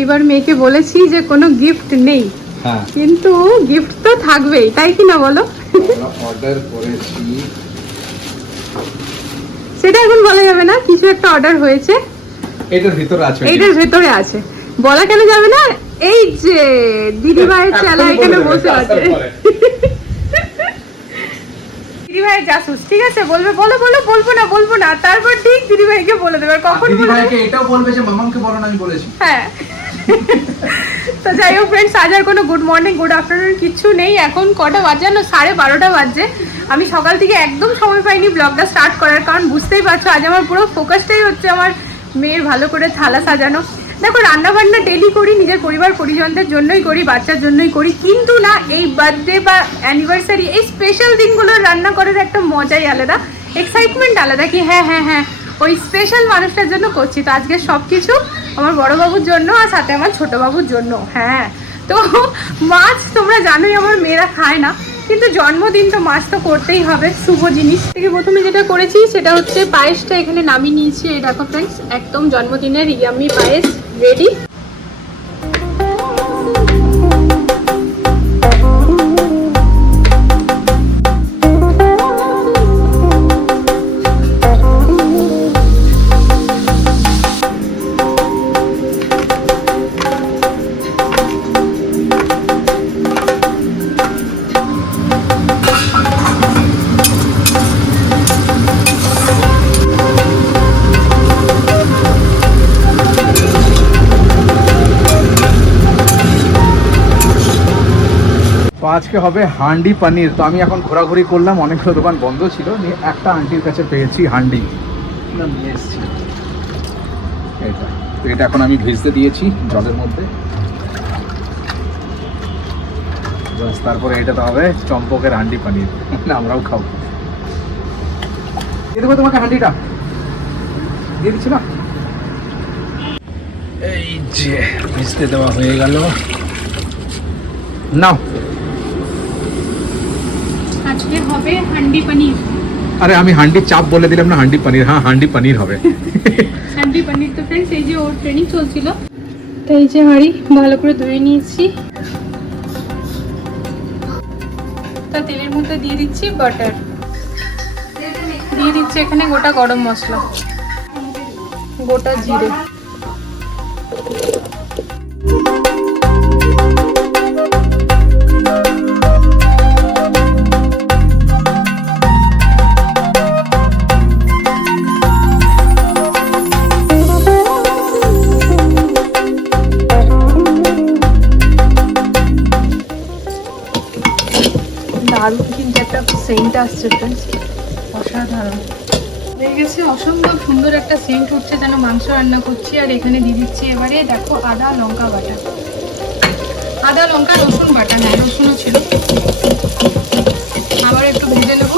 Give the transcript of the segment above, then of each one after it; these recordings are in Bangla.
এইবার মেয়েকে বলেছি যে কোনো গিফট নেই, হ্যাঁ কিন্তু গিফট তো থাকবেই, তাই কি না বলো? অর্ডার করেছি, সেটা এখন বলা যাবে না, কিছু একটা অর্ডার হয়েছে, এটার ভিতরে আছে, এইটার ভেতরে আছে, বলা কেন যাবে না? এই যে দিদি ভাইয়ের চেলা এখানে বসে আছে, দিদি ভাইয়ের জাসুস, ঠিক আছে? বলবে বলো বলো, বলবো না, তারপর ঠিক দিদি ভাইকে বলে দেবে। কখন দিদি ভাইকে এটাও বলবে যে মামামকে বলো না আমি বলেছি। হ্যাঁ। তো যাই হোক ফ্রেন্ডস, আজ আর কোনো গুড মর্নিং গুড আফটারনুন কিছু নেই। এখন কটা বাজে জানো? 12:30 বাজছে। আমি সকাল থেকে একদম সময় পাইনি ব্লগটা স্টার্ট করার, কারণ বুঝতেই পারছো আজ আমার পুরো ফোকাসটাই হচ্ছে আমার মেয়ের ভালো করে থালা সাজানো। দেখো, রান্না বান্না ডেলি করি, নিজের পরিবার পরিজনদের জন্যই করি, বাচ্চার জন্যই করি, কিন্তু না এই বার্থডে বা অ্যানিভার্সারি এই স্পেশাল দিনগুলোর রান্না করার একটা মজাই আলাদা, এক্সাইটমেন্ট আলাদা, কি হ্যাঁ হ্যাঁ হ্যাঁ ওই স্পেশাল মানুষটার জন্য করছি। তো আজকে সব কিছু আমার বড় বাবুর জন্য আর সাথে আমার ছোট বাবুর জন্য। হ্যাঁ, তো মাছ তোমরা জানোই আমার মেয়েরা খায় না, কিন্তু জন্মদিন তো মাছ তো করতেই হবে, শুভ জিনিস। থেকে প্রথমে যেটা করেছি সেটা হচ্ছে পায়েসটা এখানে নামিয়ে নিয়েছি। এই দেখো ফ্রেন্ডস, একদম জন্মদিনের ইয়াম্মি পায়েস রেডি। তো আজকে হবে হান্ডি পনির। তো আমি এখন ঘোরাঘুরি করলাম, অনেকগুলো দোকান বন্ধ ছিল, নিয়ে একটা আন্টির কাছে পেয়েছি হান্ডি, নিয়ে এসেছি এটা। তো এটা এখন আমি ভিজতে দিয়েছি জলের মধ্যে, বাস তারপরে এটা তো হবে চম্পকের হান্ডি পনির, মানে আমরাও খাবো। দিয়ে দেবো তোমাকে হান্ডিটা, দিয়ে দিচ্ছি না। এই যে ভিজতে দেওয়া হয়ে গেল, নাও। আজকে হবে হান্ডি পনির। আরে আমি হান্ডি চাপ বলে দিলাম না, হান্ডি পনির। হ্যাঁ, হান্ডি পনির হবে। হান্ডি পনির। তো ফ্রেন্ডস, এই যে ওর ট্রেনিং চলছিল, তো এই যে হাঁড়ি ভালো করে ধুয়ে নিয়েছি। তা তেলের মধ্যে দিয়ে দিচ্ছি বাটার, দিয়ে দিচ্ছি এখানে গোটা গরম মশলা, গোটা জিরে, দারুণ কিন্তু একটা সেন্ট আসছে ফ্রেন্ডস, অসাধারণ হয়ে গেছে, অসম্ভব সুন্দর একটা সেন্ট উঠছে, যেন মাংস রান্না করছি। আর এখানে দিয়ে দিচ্ছি এবারে দেখো আদা লঙ্কা বাটা, আদা লঙ্কা রসুন বাটা, না রসুনও ছিল। আবার একটু ভেজে নেব,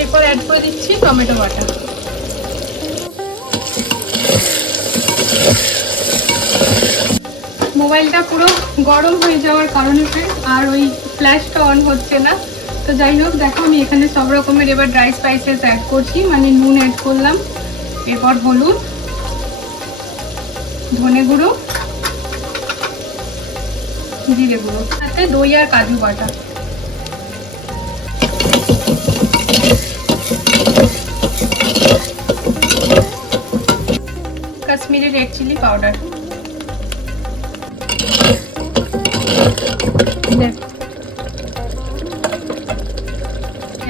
এরপর অ্যাড করে দিচ্ছি টমেটো বাটা। মোবাইলটা পুরো গরম হয়ে যাওয়ার কারণে আর ওই ফ্ল্যাশটা অন হচ্ছে না। তো যাই হোক, দেখো আমি এখানে সব রকমের এবার ড্রাই স্পাইসেস অ্যাড করছি, মানে নুন অ্যাড করলাম, এরপর হলুদ, ধনে গুঁড়ো, জিরে গুঁড়ো, সাথে দই আর কাজু বাটা। Kashmiri red chilli powder.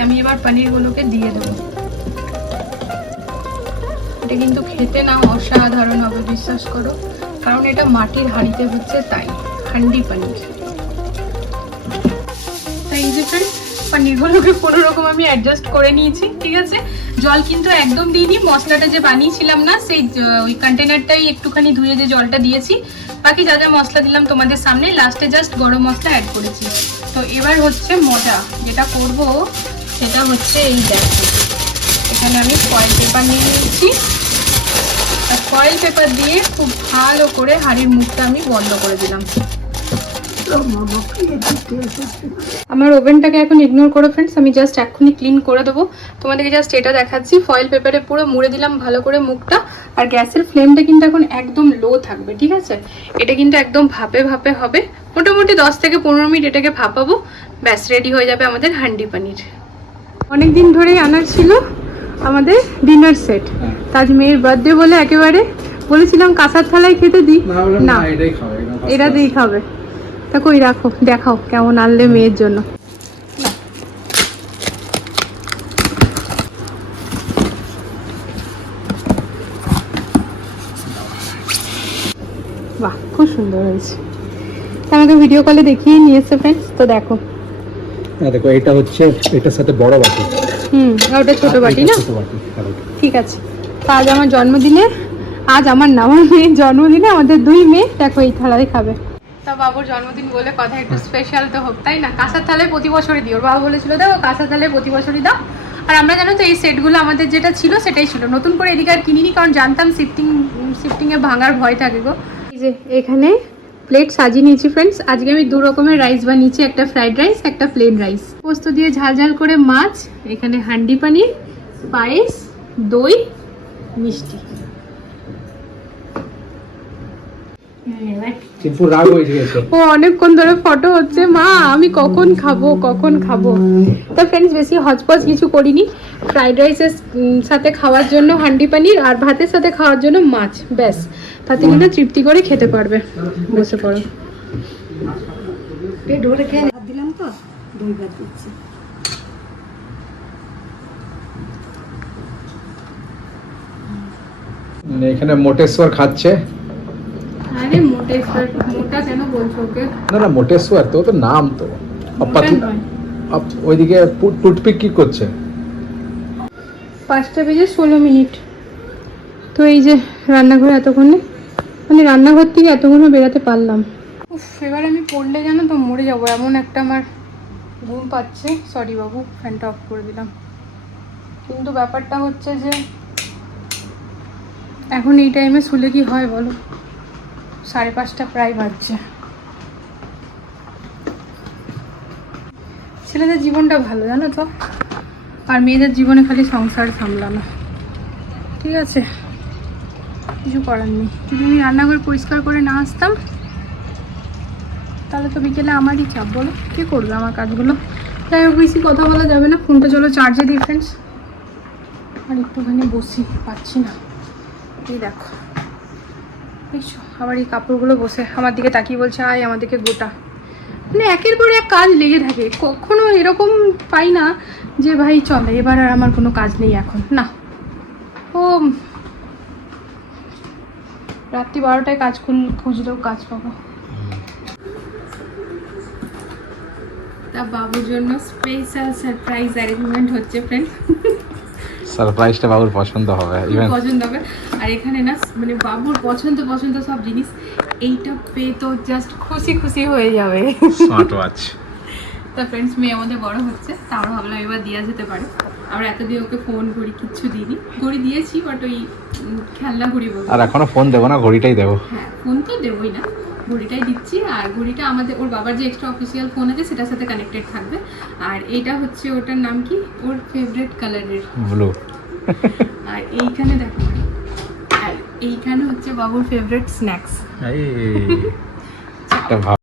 আমি এবার পনিরগুলোকে দিয়ে দেবো। এটা কিন্তু খেতে না অসাধারণ হবে, বিশ্বাস করো, কারণ এটা মাটির হাঁড়িতে হচ্ছে, তাই হান্ডি পনির। তাই এই যে ফ্রেন্ড, পনিরগুলোকে কোনো রকম আমি অ্যাডজাস্ট করে নিয়েছি, ঠিক আছে? জল কিন্তু একদম দিইনি, মশলাটা যে বানিয়েছিলাম না সেই ওই কন্টেনারটাই একটুখানি ধুয়ে যে জলটা দিয়েছি, বাকি যা যা মশলা দিলাম তোমাদের সামনে, লাস্টে জাস্ট গরম মশলা অ্যাড করেছি। তো এবার হচ্ছে মজা, যেটা করব সেটা হচ্ছে এই দেখো, এখানে আমি ফয়েল পেপার নিয়ে নিচ্ছি, আর ফয়েল পেপার দিয়ে খুব ভালো করে হাঁড়ির মুখটা আমি বন্ধ করে দিলাম। আমার ওভেনটাকে এখন ইগনোর করো ফ্রেন্ডস, আমি জাস্ট এক্ষুনি ক্লিন করে দেবো। তোমাদেরকে জাস্ট এটা দেখাচ্ছি, ফয়েল পেপারে পুরো মুড়ে দিলাম ভালো করে মুখটা। আর গ্যাসের ফ্লেমটা কিন্তু এখন একদম লো থাকবে, ঠিক আছে? এটা কিন্তু একদম ভাপে ভাপে হবে, মোটামুটি 10 থেকে 15 মিনিট এটাকে ভাপাবো, ব্যাস রেডি হয়ে যাবে আমাদের হান্ডি পানির। অনেকদিন ধরেই আনার ছিল আমাদের ডিনার সেট, আজ মেয়ের বার্থডে বলে একেবারে বলেছিলাম কাঁসার থালায় খেতে দিই, না এটাতেই খাবে। তা কই রাখো, দেখাও কেমন আনলে মেয়ের জন্য। বাহ, খুব সুন্দর হয়েছে। আমাকে ভিডিও কলে দেখিয়ে নিয়েছে ফ্রেন্ডস, তো দেখো। দেখো এটা হচ্ছে, এটার সাথে বড় বাটি, আর ওটা ছোট বাটি না? ছোট বাটি, ঠিক আছে। তা আজ আমার জন্মদিনে, আজ আমার না, আমার মেয়ের জন্মদিনে আমাদের 2 মেয়ে দেখো এই থালায় খাবে। তা বাবুর জন্মদিন বলে কথা, একটু স্পেশাল তো হোক, তাই না? কাঁসার থালায় প্রতি বছরই দিই, ওর বাবা বলেছিল দেখো কাঁসার থালায় প্রতি বছরই দাও। আর আমরা জানো তো এই সেটগুলো আমাদের যেটা ছিল সেটাই ছিল, নতুন করে এদিকে আর কিনিনি, কারণ জানতাম শিফটিংয়ে ভাঙার ভয় থাকে গো। এই যে এখানে প্লেট সাজিয়ে নিয়েছি ফ্রেন্ডস। আজকে আমি 2 রকমের রাইস বানিয়েছি, একটা ফ্রাইড রাইস, একটা প্লেন রাইস। পোস্ত দিয়ে ঝাল ঝাল করে মাছ, এখানে হান্ডি পানির, পায়েস, দই, মিষ্টি। ও অনেকক্ষণ ধরে ফটো হচ্ছে, মা আমি কখন খাবো কখন খাবো। তো ফ্রেন্ডস বেশি হজপজ কিছু করিনি, ফ্রাইড রাইসের সাথে খাওয়ার জন্য হান্ডি পানির, আর ভাতের সাথে খাওয়ার জন্য মাছ, ব্যাস। তাতে কিন্তু তৃপ্তি করে খেতে পারবে। বসে পড়ো। পেট ভরে খেয়ে ভাত দিলাম তো, দই ভাত দিচ্ছি। এখানে মোটেশ্বর খাচ্ছে। আরে মোটেশ্বর, মোটা কেন বলছো ওকে? না মোটেশ্বর তো নাম তো। ওইদিকে টুথপিক কি করছে? 5টা বেজে 16 মিনিট। তো এই যে রান্নাঘরে এতক্ষণে, মানে রান্নাঘর থেকে এতক্ষণে বেরাতে পারলাম। উফ, এবার আমি পড়লে জানো তো মরে যাবো, এমন একটা আমার ঘুম পাচ্ছে। সরি বাবু, ফ্যানটা অফ করে দিলাম। কিন্তু ব্যাপারটা হচ্ছে যে এখন এই টাইমে শুলে কি হয় বলো? 5:30 প্রায় বাজছে। ছেলেদের জীবনটা ভালো জানো তো, আর মেয়েদের জীবনে খালি সংসার সামলানো, ঠিক আছে? কিছু করার নেই। যদি আমি রান্নাঘর পরিষ্কার করে না আসতাম তাহলে তো বিকেলে আমারই চাপ, বলো কে করবে আমার কাজগুলো? যাই হোক, বেশি কথা বলা যাবে না, ফোনটা চলো চার্জে দিই ফ্রেন্ডস। আর একটুখানি বসি, পাচ্ছি না। এই দেখো দেখছো, আবার এই কাপড়গুলো বসে আমার দিকে তাকিয়ে বলছে আয় আমাদেরকে গোটা। মানে একের পর এক কাজ লেগে থাকে, কখনো এরকম পাই না যে ভাই চলে এবার আর আমার কোনো কাজ নেই এখন, না। ও রাত্রি 12টায় কাজ খুঁজলেও কাজ পাবো। তা বাবুর জন্য স্পেশাল সারপ্রাইজ অ্যারেঞ্জমেন্ট হচ্ছে ফ্রেন্ড। সারপ্রাইজটা বাবুর পছন্দ হবে, পছন্দ হবে। আর এখানে না মানে বাবুর পছন্দ সব জিনিস, এইটা পেয়ে তো জাস্ট খুশি হয়ে যাবে। Smart watch. তা ফ্রেন্ডস মেয়ে আমাদের বড় হচ্ছে, তাও ভাবলাম এবার দেওয়া যেতে পারে। আমরা এতদিন ওকে ফোন ঘড়ি কিচ্ছু দিইনি, ঘড়ি দিয়েছি বাট ওই খেলনা ঘড়ি বলবো। আর এখনো ফোন দেবো না, ঘড়িটাই দেবো। হ্যাঁ ফোন তো দেবোই না, ঘড়িটাই দিচ্ছি। আর ঘড়িটা আমাদের ওর বাবার যে এক্সট্রা অফিসিয়াল ফোন আছে সেটার সাথে কানেক্টেড থাকবে। আর এইটা হচ্ছে ওটার নাম কি, ওর ফেভারিট কালারের ব্লু। আর এইখানে দেখো, আর এইখানে হচ্ছে বাবুর ফেভারিট স্ন্যাক্স। একটা ভাব।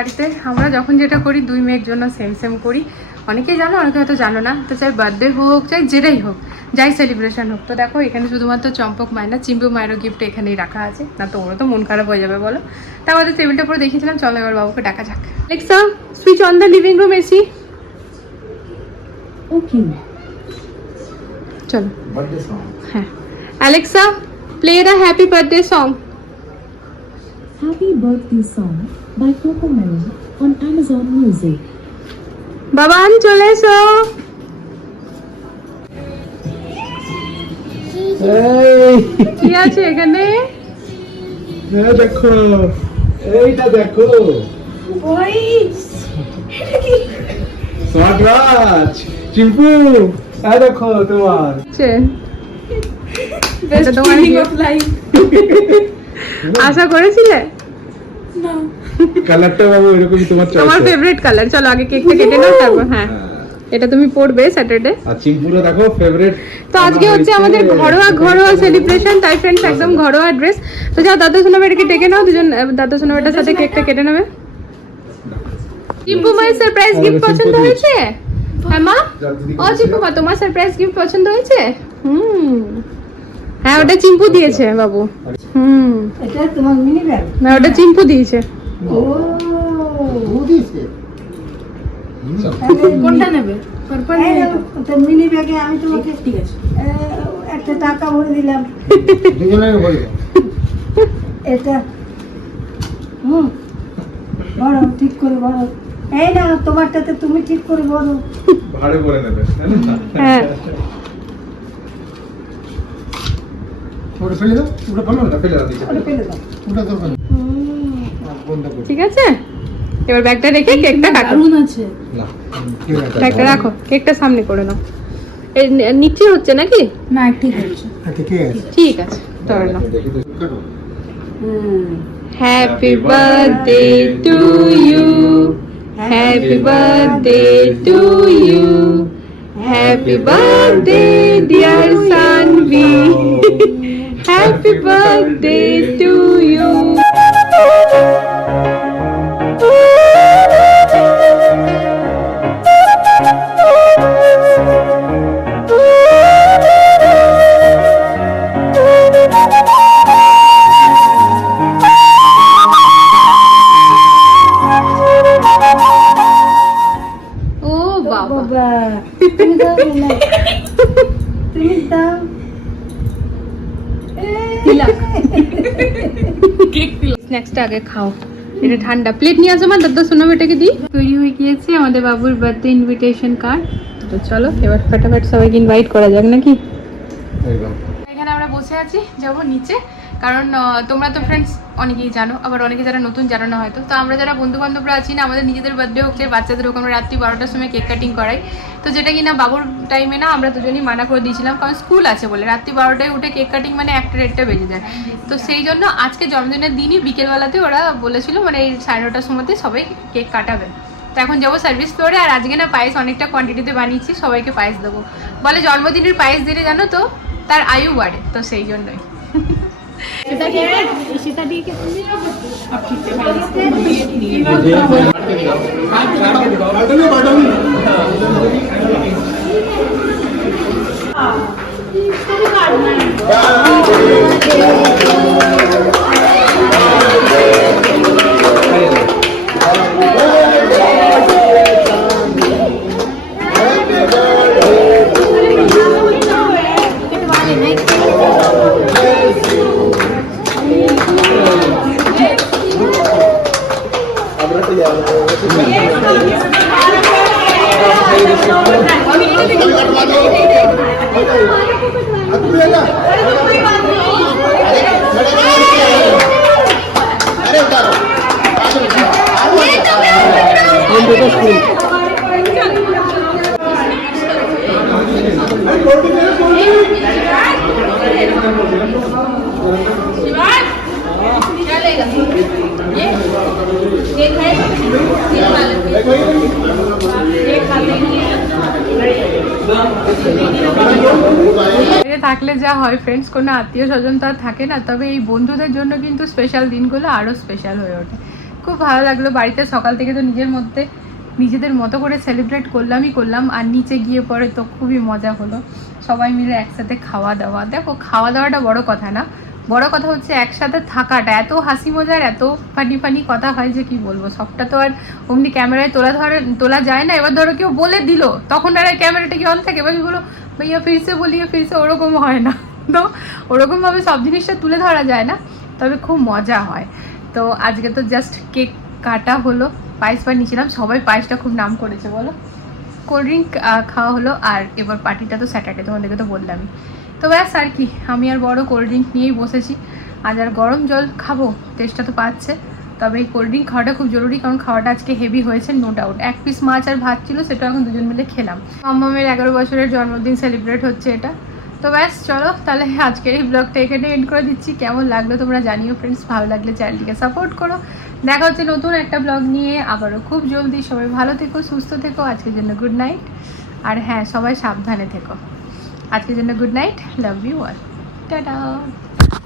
বাড়িতে আমরা যখন যেটা করি 2 মেয়ের জন্য সেম করি। অনেকেই জানো, অনেকে হয়তো জানো না। তো চাই বার্থডে হোক, চাই যেটাই হোক, যাই সেলিব্রেশন হোক, তো দেখো এখানে শুধুমাত্র চম্পক মায়ের না, চিম্পু মায়েরও গিফট এখানেই রাখা আছে। না তো ওরও তো মন খারাপ হয়ে যাবে বলো। তা আমাদের টেবিলটা পুরো দেখিয়েছিলাম, চলো এবার বাবুকে ডাকা যাক। Alexa switch on the living room AC. Okay চলো। Birthday song. হ্যাঁ, Alexa play the happy birthday song. Happy birthday song by Cocomelon on Amazon Music. Baban চলে এসো। কি আছে এখানে? দেখো, এইটা দেখো, ওই স্মার্ট ওয়াচ চিম্পু, এই দেখো তোমার। এটা তোমার আশা করেছিলে? কালারটা বাবু এরকমই তোমার চয়েস। তোমার ফেভারিট কালার। চলো আগে কেকটা কেটে নাও, তারপর হ্যাঁ এটা তুমি পড়বে স্যাটারডে। আর চিম্পুরও দেখো ফেভারিট। তো আজকে হচ্ছে আমাদের ঘরোয়া সেলিব্রেশন, তাই ফ্রেন্ডস একদম ঘরোয়া ড্রেস। তো যাও দাদা সোনা বেটাকে ডেকে নাও, দুজন দাদা সোনা বেটার সাথে কেকটা কেটে নেবে। চিম্পু মায়ের সারপ্রাইজ গিফট পছন্দ হয়েছে? হ্যাঁ মা, ও চিম্পু মা তোমার সারপ্রাইজ গিফট পছন্দ হয়েছে? হ্যাঁ ওটা চিম্পু দিয়েছে বাবু। এটা তোমার মিনি ব্যাগ? না ওটা চিম্পু দিয়েছে। ও কোনটা নেবে? এই নাও, তো মিনি ব্যাগে আমি তোমাকে ঠিক আছে একটা টাকা ভরে দিলাম। এটা বড় ঠিক করে বড়। এই না তোমারটাতে তুমি ঠিক করে বড়। ভাড়ে করে নেবে। হ্যাঁ ওটা ফেলে দাও, ওটা ভালো না, ফেলে দাও দিকে। ওটা ফেলে দাও। ওটা তো ভালো। বন্ধ করে। ঠিক আছে, এবার ব্যাগটা রেখে কেকটা কাটো। আছে না, ব্যাগটা রাখো, কেকটা সামনে করে নাও। এই নিচে হচ্ছে নাকি? না ঠিক আছে। ঠিক আছে ধরে নাও। দেখি তো কাটো। Happy birthday to you. Happy birthday to you. Happy birthday dear Sanvi. Happy birthday to you. ও বাবা, বাবা তুমি দাও না, তুমি দাও। স্ন্যাক্সটা আগে খাও, এটা ঠান্ডা। প্লেট নিয়ে আসো মা, দাদা সোনা বেটাকে দিই। তৈরি হয়ে গিয়েছে আমাদের বাবুর বার্থডে ইনভিটেশন কার্ড। তো চলো এবার ফটাফট সবাইকে ইনভাইট করা যাক নাকি। একদম। এখানে আমরা বসে আছি, যাব নিচে, কারণ তোমরা তো ফ্রেন্ডস অনেকেই জানো, আবার অনেকে যারা নতুন জানো না হয়তো। তো আমরা যারা বন্ধু বান্ধবরা আছি না, আমাদের নিজেদের বার্থডে হোক, যে বাচ্চাদের হোক, আমরা রাত্রি 12টার সময় কেক কাটিং করাই। তো যেটা কিনা বাবুর টাইমে না আমরা দুজনই মানা করে দিয়েছিলাম, কারণ স্কুল আছে বলে রাত্রি 12টায় উঠে কেক কাটিং মানে 1টা বেজে যায়। তো সেই জন্য আজকে জন্মদিনের দিনই বিকেলবেলাতে ওরা বলেছিল মানে এই 9:30টার সময়তে সবাই কেক কাটাবে। তো এখন যাবো সার্ভিস ফ্লোরে, আর আজকে না পায়েস অনেকটা কোয়ান্টিটিতে বানিয়েছি, সবাইকে পায়েস দেবো। বলে জন্মদিনের পায়েস দিলে জানো তো তার আয়ু বাড়ে, তো সেই জন্যই। থাকলে যা হয় ফ্রেন্ডস, কোনো আত্মীয় স্বজন তো আর থাকে না, তবে এই বন্ধুদের জন্য কিন্তু স্পেশাল দিনগুলো আরও স্পেশাল হয়ে ওঠে। খুব ভালো লাগলো, বাড়িতে সকাল থেকে তো নিজেদের মতো করে সেলিব্রেট করলাম, আর নিচে গিয়ে পরে তো খুবই মজা হলো, সবাই মিলে একসাথে খাওয়া দাওয়া। দেখো খাওয়া দাওয়াটা বড় কথা না, বড় কথা হচ্ছে একসাথে থাকাটা। এত হাসি মজার, এত ফানি কথা হয় যে কি বলবো। সবটা তো আর অমনি ক্যামেরায় তোলা যায় না। এবার ধরো কেউ বলে দিল, তখন আর ক্যামেরাটা কি অন থাকে, এবার বলো ভাইয়া ফিরছে বলিয়ে ফিরছে, ওরকম হয় না। তো ওরকমভাবে সব জিনিসটা তুলে ধরা যায় না, তবে খুব মজা হয়। তো আজকে তো জাস্ট কেক কাটা হলো, পায়েস নিয়েছিলাম, সবাই পায়েসটা খুব নাম করেছে বলো। কোল্ড ড্রিঙ্ক খাওয়া হলো, আর এবার পার্টিটা তো স্যাটারডে, তোমাদেরকে তো বললামই। তো ব্যাস আর কি, আমি আর বড় কোল্ড ড্রিঙ্ক নিয়েই বসেছি। আজ আর গরম জল খাবো, তেষ্টা তো পাচ্ছে, তবে এই কোল্ড ড্রিঙ্ক খাওয়াটা খুব জরুরি, কারণ খাওয়াটা আজকে হেভি হয়েছে নো ডাউট। 1 পিস মাছ আর ভাত ছিল, সেটা এখন দুজন মিলে খেলাম। মাম্মামের 11 বছরের জন্মদিন সেলিব্রেট হচ্ছে এটা। তো ব্যাস চলো তাহলে আজকের এই ব্লগটা এখানে এন্ড করে দিচ্ছি। কেমন লাগলো তোমরা জানিও ফ্রেন্ডস, ভালো লাগলে চ্যানেলটিকে সাপোর্ট করো। দেখা হচ্ছে নতুন একটা ব্লগ নিয়ে আবারও খুব জলদি। সবাই ভালো থেকো, সুস্থ থেকো। আজকের জন্য গুড নাইট, আর হ্যাঁ সবাই সাবধানে থেকো। আজকের জন্য good night, love you all, tata.